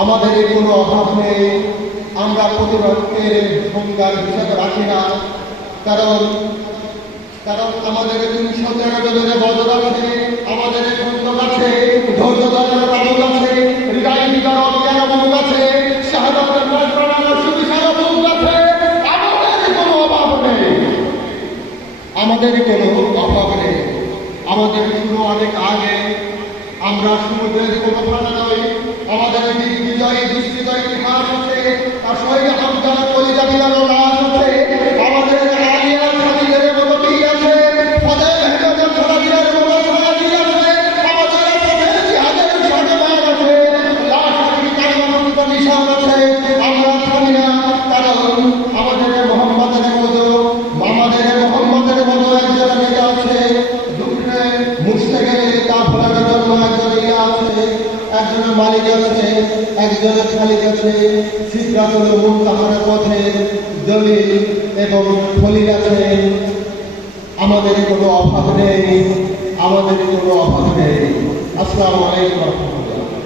আমাদের কোনো অভাব নেই। আমরা প্রতিপক্ষের ভূমিকার হিসাবে রাখি না। কারণ কারণ আমাদের তিনশো তেরো জনের বদল আছে আমাদের আমাদের কোনো অভাব নেই। আমাদের কোনো অভাব নেই। আমাদের শুরু অনেক আগে। আমরা সমুদ্রের কোনো প্রাণা নই। গেলে তা ভোলার জন্য একজন ইয়া আছে একজন মালিক আছে একজন খালিক আছে সিদ্ধাতুল মুক্তাহার পথে এবং ফলিল আছে আমাদের কোনো অভাব নেই, আমাদের কোনো অভাব নেই। আসসালামু আলাইকুম